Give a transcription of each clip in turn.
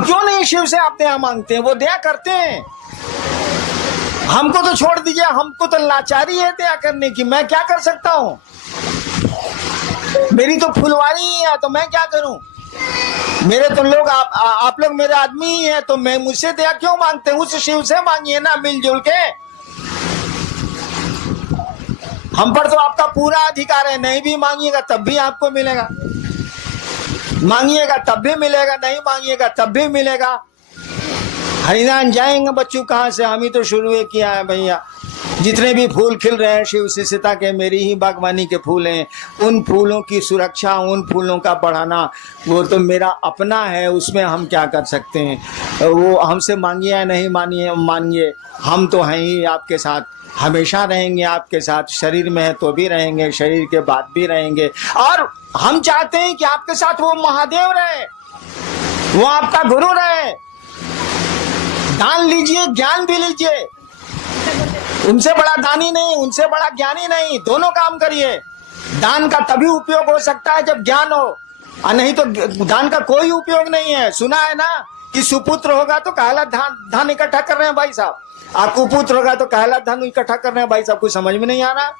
तो क्यों नहीं शिव से आप दया मांगते हैं? वो दया करते हैं। हमको तो छोड़ दीजिए, हमको तो लाचारी है दया करने की। मैं क्या कर सकता हूँ? मेरी तो फुलवारी ही है, तो मैं क्या करूं? मेरे तो लोग आप लोग मेरे आदमी ही हैं, तो मैं मुझसे दया क्यों मांगते हैं? उस शिव से मांगिए ना मिलजुल के। हम पर तो आपका पूरा अधिकार है। नहीं भी मांगिएगा तब भी आपको मिलेगा, मांगिएगा तब भी मिलेगा, नहीं मांगिएगा तब भी मिलेगा। हरिनाम जाएंगे बच्चों कहाँ से? हम ही तो शुरू किया है भैया। जितने भी फूल खिल रहे हैं शिव शिष्यता के, मेरी ही बागवानी के फूल हैं। उन फूलों की सुरक्षा, उन फूलों का बढ़ाना वो तो मेरा अपना है। उसमें हम क्या कर सकते हैं? वो हमसे मांगिए या नहीं मानिए, हम तो हैं ही आपके साथ, हमेशा रहेंगे आपके साथ। शरीर में है तो भी रहेंगे, शरीर के बाद भी रहेंगे। और हम चाहते हैं कि आपके साथ वो महादेव रहे, वो आपका गुरु रहे। दान लीजिए, ज्ञान भी लीजिए। उनसे बड़ा दानी नहीं, उनसे बड़ा ज्ञानी नहीं, दोनों काम करिए। दान का तभी उपयोग हो सकता है जब ज्ञान हो, और नहीं तो दान का कोई उपयोग नहीं है। सुना है ना कि सुपुत्र होगा तो काला धान इकट्ठा कर रहे हैं भाई साहब, और कुपुत्र होगा तो काला धान इकट्ठा कर रहे हैं भाई साहब। कुछ समझ में नहीं आ रहा।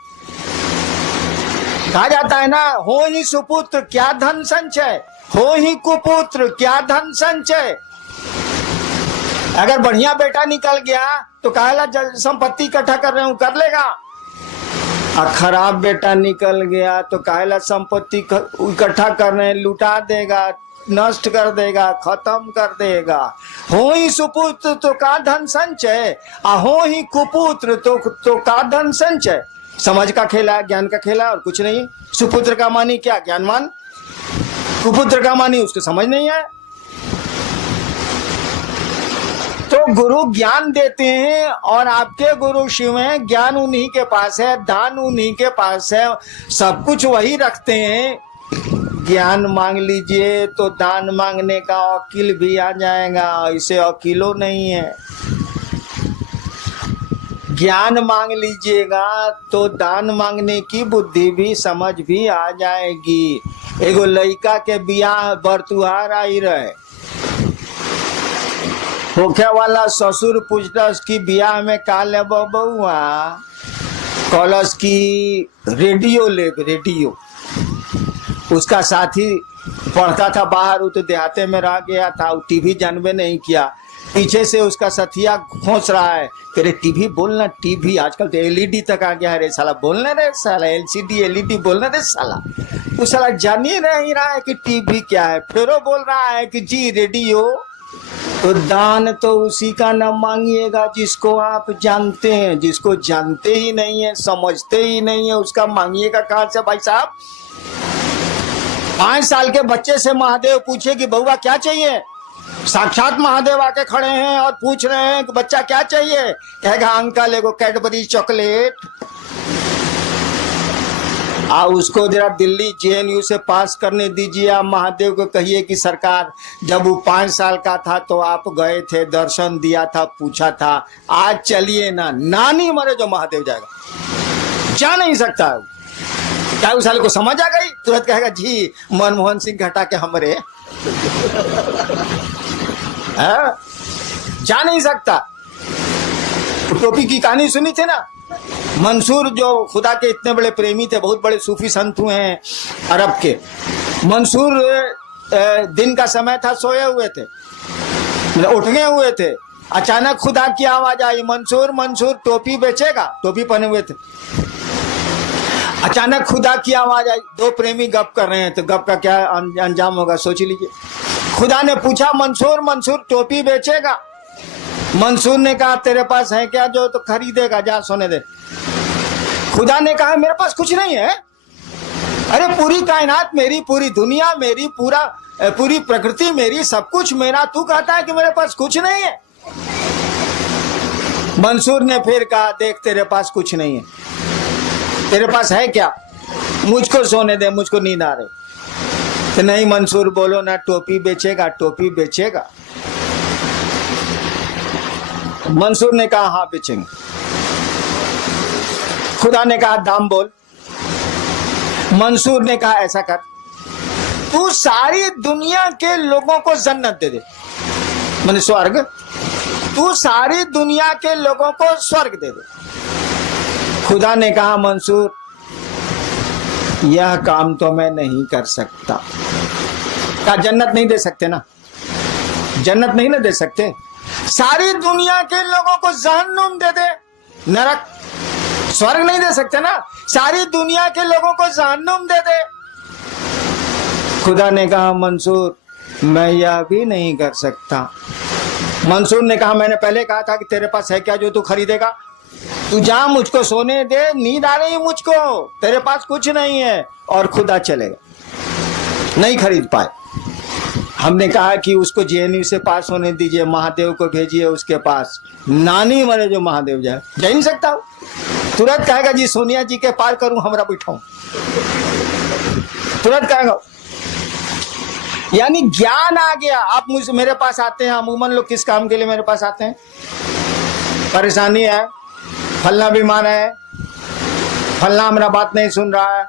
कहा जाता है ना, हो ही सुपुत्र क्या धन संचय, हो ही कुपुत्र क्या धन संचय। अगर बढ़िया बेटा निकल गया तो काला संपत्ति इकट्ठा कर रहे हूं, कर लेगा। और खराब बेटा निकल गया तो काला संपत्ति इकट्ठा कर रहे हैं, लुटा देगा, नष्ट कर देगा, खत्म कर देगा। हो ही सुपुत्र तो का धन संचय, हो ही कुपुत्र तो का धन संचय। समझ का खेला, ज्ञान का खेला, और कुछ नहीं। सुपुत्र का मानी क्या? ज्ञानवान। कुपुत्र का मानी उसको समझ नहीं है। तो गुरु ज्ञान देते हैं, और आपके गुरु शिव हैं। ज्ञान उन्हीं के पास है, दान उन्हीं के पास है, सब कुछ वही रखते हैं। ज्ञान मांग लीजिए तो दान मांगने का वकील भी आ जाएगा, इसे वकीलो नहीं है। ज्ञान मांग लीजिएगा तो दान मांगने की बुद्धि भी, समझ भी आ जाएगी। एगो लड़का के बियाह बरतुहार आई रहे, होखे वाला ससुर पूछलस कि बियाह में का ले बउआ? कहलस की रेडियो ले, रेडियो। उसका साथी पढ़ता था बाहर, वो तो देहाते में रह गया था, वो टीवी जानबे नहीं किया। पीछे से उसका साथिया खोस रहा है, कह रहे टीवी बोलना, टीवी। आजकल तो एलईडी तक आ गया है रे साला, बोलना रे साला, एलसीडी एलईडी बोलना रे साला। वो साला जान ही नहीं रहा है कि टीवी क्या है। फिर वो बोल रहा है कि जी रेडियो। तो दान तो उसी का न मांगिएगा जिसको आप जानते हैं। जिसको जानते ही नहीं है, समझते ही नहीं है, उसका मांगिएगा कहां से भाई साहब? 5 साल के बच्चे से महादेव पूछे कि बउआ क्या चाहिए? साक्षात महादेव आके खड़े हैं और पूछ रहे हैं कि बच्चा क्या चाहिए? कहेगा अंकल एगो कैडबरी चॉकलेट। उसको जरा दिल्ली जेएनयू से पास करने दीजिए। आप महादेव को कहिए कि सरकार, जब वो 5 साल का था तो आप गए थे, दर्शन दिया था, पूछा था, आज चलिए ना, नानी मरे जो महादेव जाएगा। जा नहीं सकता। क्या उस साल को समझ आ गई? तुरंत कहेगा जी मनमोहन सिंह घटा के हमरे जा नहीं सकता। टोपी की कहानी सुनी थी ना, मंसूर जो खुदा के इतने बड़े प्रेमी थे, बहुत बड़े सूफी संत हुए हैं अरब के। मंसूर दिन का समय था, सोए हुए थे, उठ गए हुए थे। अचानक खुदा की आवाज आई, मंसूर मंसूर टोपी बेचेगा? टोपी पहने हुए थे। अचानक खुदा की आवाज आई। 2 प्रेमी गप कर रहे हैं, तो गप का क्या अंजाम होगा सोच लीजिए। खुदा ने पूछा मंसूर मंसूर टोपी बेचेगा? मंसूर ने कहा तेरे पास है क्या जो तो खरीदेगा? जा सोने दे। खुदा ने कहा मेरे पास कुछ नहीं है। अरे पूरी कायनात मेरी, पूरी दुनिया मेरी, पूरी प्रकृति मेरी, सब कुछ मेरा, तू कहता है कि मेरे पास कुछ नहीं है। मंसूर ने फिर कहा देख तेरे पास कुछ नहीं है, तेरे पास है क्या? मुझको सोने दे, मुझको नींद आ रही। तो नहीं मंसूर बोलो ना, टोपी बेचेगा? टोपी बेचेगा? मंसूर ने कहा हाँ बेचेंगे। खुदा ने कहा दाम बोल। मंसूर ने कहा ऐसा कर, तू सारी दुनिया के लोगों को जन्नत दे दे, माने स्वर्ग, तू सारी दुनिया के लोगों को स्वर्ग दे दे। खुदा ने कहा मंसूर यह काम तो मैं नहीं कर सकता। कहा जन्नत नहीं दे सकते ना, जन्नत नहीं ना दे सकते। सारी दुनिया के लोगों को जहन्नुम दे दे, नरक, स्वर्ग नहीं दे सकते ना। सारी दुनिया के लोगों को जहन्नुम दे दे। खुदा ने कहा मंसूर मैं यह भी नहीं कर सकता। मंसूर ने कहा मैंने पहले कहा था कि तेरे पास है क्या जो तू खरीदेगा? तू जा, मुझको सोने दे, नींद आ रही मुझको, तेरे पास कुछ नहीं है। और खुदा चलेगा, नहीं खरीद पाए। हमने कहा कि उसको जेएनयू से पास होने दीजिए, महादेव को भेजिए उसके पास, नानी मरे जो महादेव जाए, जा नहीं सकता। तुरंत कहेगा जी सोनिया जी के पार करूं, हमरा बिठाऊं, तुरंत कहेगा। यानी ज्ञान आ गया। आप मुझसे मेरे पास आते हैं, अमूमन लोग किस काम के लिए मेरे पास आते हैं? परेशानी है, फलना बीमार है, फलना हमारा बात नहीं सुन रहा है,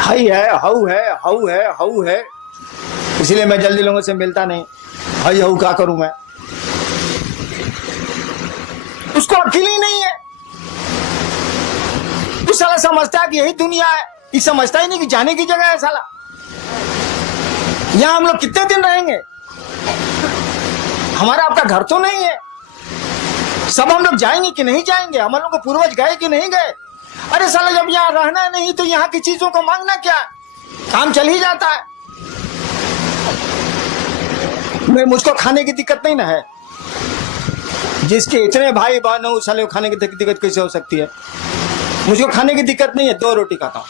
हाई है, हऊ है, हऊ है, हऊ है, इसलिए मैं जल्दी लोगों से मिलता नहीं। हाई हऊ क्या करूं मैं? उसको अकील ही नहीं है। उस साला समझता है कि यही दुनिया है, ये समझता ही नहीं कि जाने की जगह है। साला यहां हम लोग कितने दिन रहेंगे? हमारा आपका घर तो नहीं है। सब हम लोग जाएंगे कि नहीं जाएंगे? हम लोग को पूर्वज गए कि नहीं गए? अरे साला जब यहाँ रहना नहीं तो यहाँ की चीजों को मांगना क्या, काम चल ही जाता है। मुझको खाने की दिक्कत नहीं ना है, जिसके इतने भाई बहन हो उस साले को खाने की दिक्कत कैसे हो सकती है? मुझको खाने की दिक्कत नहीं है, 2 रोटी खाता हूं।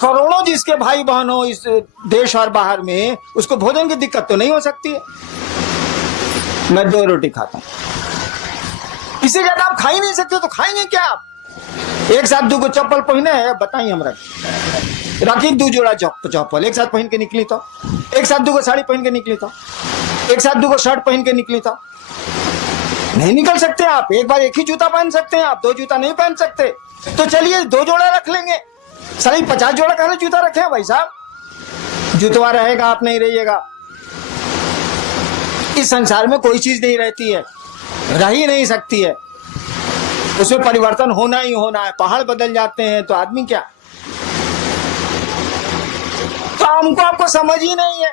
करोड़ों जिसके भाई बहन हो इस देश और बाहर में, उसको भोजन की दिक्कत तो नहीं हो सकती है। मैं 2 रोटी खाता हूं, इससे ज्यादा आप खा ही नहीं सकते, तो खाएंगे क्या आप? एक साथ 2 चप्पल पहने है, बताइए हमरा, राखी 2 जोड़ा चप्पल एक साथ पहन के निकली तो, एक साथ 2 साड़ी पहन के निकली तो, एक साथ 2 शर्ट पहन के निकली तो, नहीं निकल सकते आप। एक बार एक ही जूता पहन सकते हैं आप, 2 जूता नहीं पहन सकते। तो चलिए 2 जोड़ा रख लेंगे। सारी 50 जोड़ा कहने जूता रखे हैं भाई साहब? जूतवा रहेगा, आप नहीं रहिएगा। इस संसार में कोई चीज नहीं रहती है, रह ही नहीं सकती है, उसमें परिवर्तन होना ही होना है। पहाड़ बदल जाते हैं तो आदमी क्या? तो हमको आपको समझ ही नहीं है।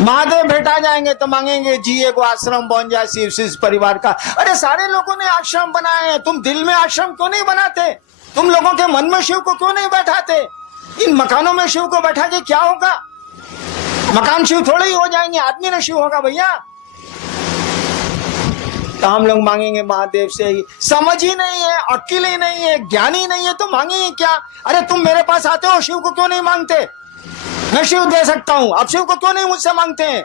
महादेव भेटा जाएंगे तो मांगेंगे जी एक आश्रम बन जाए शिव परिवार का। अरे सारे लोगों ने आश्रम बनाए हैं, तुम दिल में आश्रम क्यों नहीं बनाते? तुम लोगों के मन में शिव को क्यों नहीं बैठाते? इन मकानों में शिव को बैठा के क्या होगा? मकान शिव थोड़े ही हो जाएंगे, आदमी ने शिव होगा भैया। तो हम लोग मांगेंगे महादेव से ही, समझ ही नहीं है, अक्ल ही नहीं है, ज्ञान ही नहीं है, तो मांगेंगे क्या? अरे तुम मेरे पास आते हो, शिव को क्यों नहीं मांगते? मैं शिव दे सकता हूं, आप शिव को क्यों नहीं मुझसे मांगते हैं?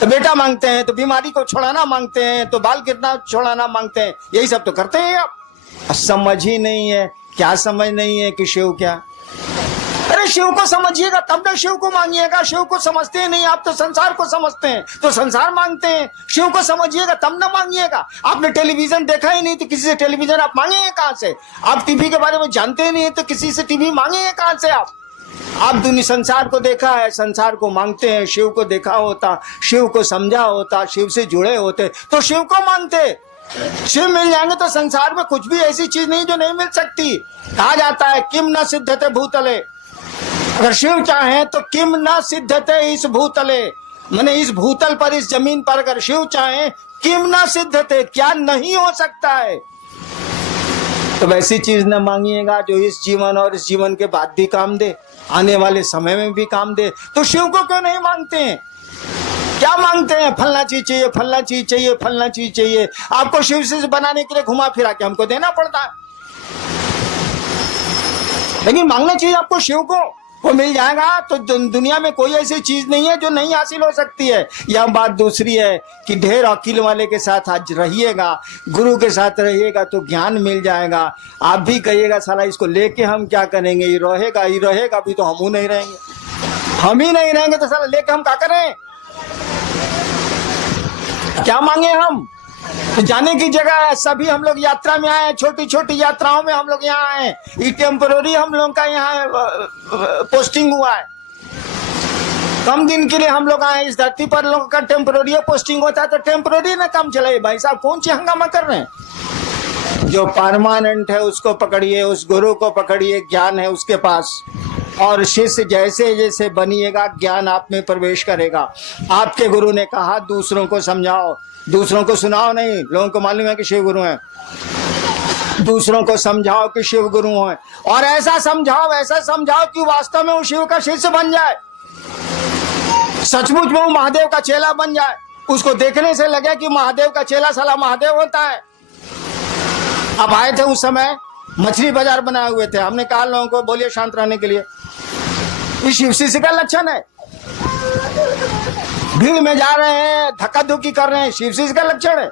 तो बेटा मांगते हैं, तो बीमारी को छुड़ाना मांगते हैं, तो बाल गिरना छुड़ाना मांगते हैं, यही सब तो करते हैं आप। समझ ही नहीं है। क्या समझ नहीं है कि शिव क्या? अरे शिव को समझिएगा तब ना शिव को मांगिएगा। शिव को समझते ही नहीं आप, तो संसार को समझते हैं तो संसार मांगते हैं। शिव को समझिएगा तब ना मांगिएगा। आपने टेलीविजन देखा ही नहीं तो किसी से टेलीविजन आप मांगेंगे कहां से? आप टीवी के बारे में जानते ही नहीं तो किसी से टीवी मांगेंगे कहां से आप? आप दुनिया संसार को देखा है, संसार को मांगते हैं। शिव को देखा होता, शिव को समझा होता, शिव से जुड़े होते तो शिव को मांगते। शिव मिल जाएंगे तो संसार में कुछ भी ऐसी चीज नहीं जो नहीं मिल सकती। कहा जाता है किम न सिद्धते भूतले, अगर शिव चाहे तो किम न सिद्धते इस भूतले, माने इस भूतल पर, इस जमीन पर अगर शिव चाहे, किम न सिद्धते, क्या नहीं हो सकता है? तो वैसी चीज न मांगिएगा जो इस जीवन और इस जीवन के बाद भी काम दे, आने वाले समय में भी काम दे। तो शिव को क्यों नहीं मांगते हैं? क्या मांगते हैं? फलना चीज चाहिए, फलना चीज चाहिए, फलना चीज चाहिए। आपको शिव से बनाने के लिए घुमा फिरा के हमको देना पड़ता है, लेकिन मांगना चाहिए आपको शिव को, वो मिल जाएगा। तो दुनिया में कोई ऐसी चीज नहीं है जो नहीं हासिल हो सकती है। यह बात दूसरी है कि ढेर अकील वाले के साथ आज रहिएगा, गुरु के साथ रहिएगा तो ज्ञान मिल जाएगा। आप भी कहिएगा साला इसको लेके हम क्या करेंगे, ये रहेगा भी तो हम नहीं रहेंगे, हम ही नहीं रहेंगे तो साला लेके हम क्या करें? क्या मांगे हम? तो जाने की जगह है। सभी हम लोग यात्रा में आए हैं, छोटी छोटी यात्राओं में हम लोग यहाँ आए हैं। ये टेम्पोररी हम लोग का यहाँ पोस्टिंग हुआ है। कम दिन के लिए हम लोग आए इस धरती पर, लोगों का टेम्पोररी पोस्टिंग होता है तो टेम्पोररी ना काम चलाइए भाई साहब, कौन सी हंगामा कर रहे हैं। जो परमानेंट है उसको पकड़िए, उस गुरु को पकड़िए, ज्ञान है उसके पास, और शिष्य जैसे जैसे बनिएगा ज्ञान आप में प्रवेश करेगा। आपके गुरु ने कहा दूसरों को समझाओ, दूसरों को सुनाओ नहीं। लोगों को मालूम है कि शिव गुरु हैं, दूसरों को समझाओ कि शिव गुरु हैं, और ऐसा समझाओ कि वास्तव में वो शिव का शिष्य बन जाए, सचमुच में वो महादेव का चेला बन जाए, उसको देखने से लगे कि महादेव का चेला साला महादेव होता है। अब आए थे उस समय मछली बाजार बनाए हुए थे, हमने कहा लोगों को बोलिए शांत रहने के लिए, ये शिव शिष्य का लक्षण है। भीड़ में जा रहे हैं, धक्का धुक्की कर रहे हैं, शिव शिष्य का लक्षण है।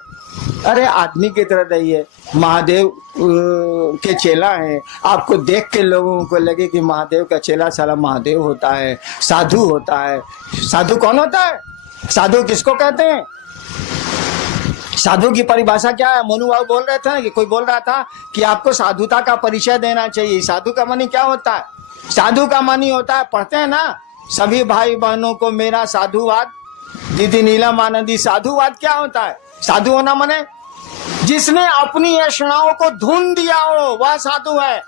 अरे आदमी की तरह रहिए, महादेव के चेला हैं, आपको देख के लोगों को लगे कि महादेव का चेला साला महादेव होता है, साधु होता है। साधु कौन होता है? साधु किसको कहते हैं? साधु की परिभाषा क्या है? मोनू बाबू बोल रहे थे ना कि कोई बोल रहा था कि आपको साधुता का परिचय देना चाहिए। साधु का मानी क्या होता है? साधु का मानी होता है, पढ़ते हैं ना, सभी भाई बहनों को मेरा साधुवाद। दीदी नीलम आनंदी, साधुवाद क्या होता है? साधु होना माने जिसने अपनी ऐषणाओं को धुन दिया हो, वह साधु है।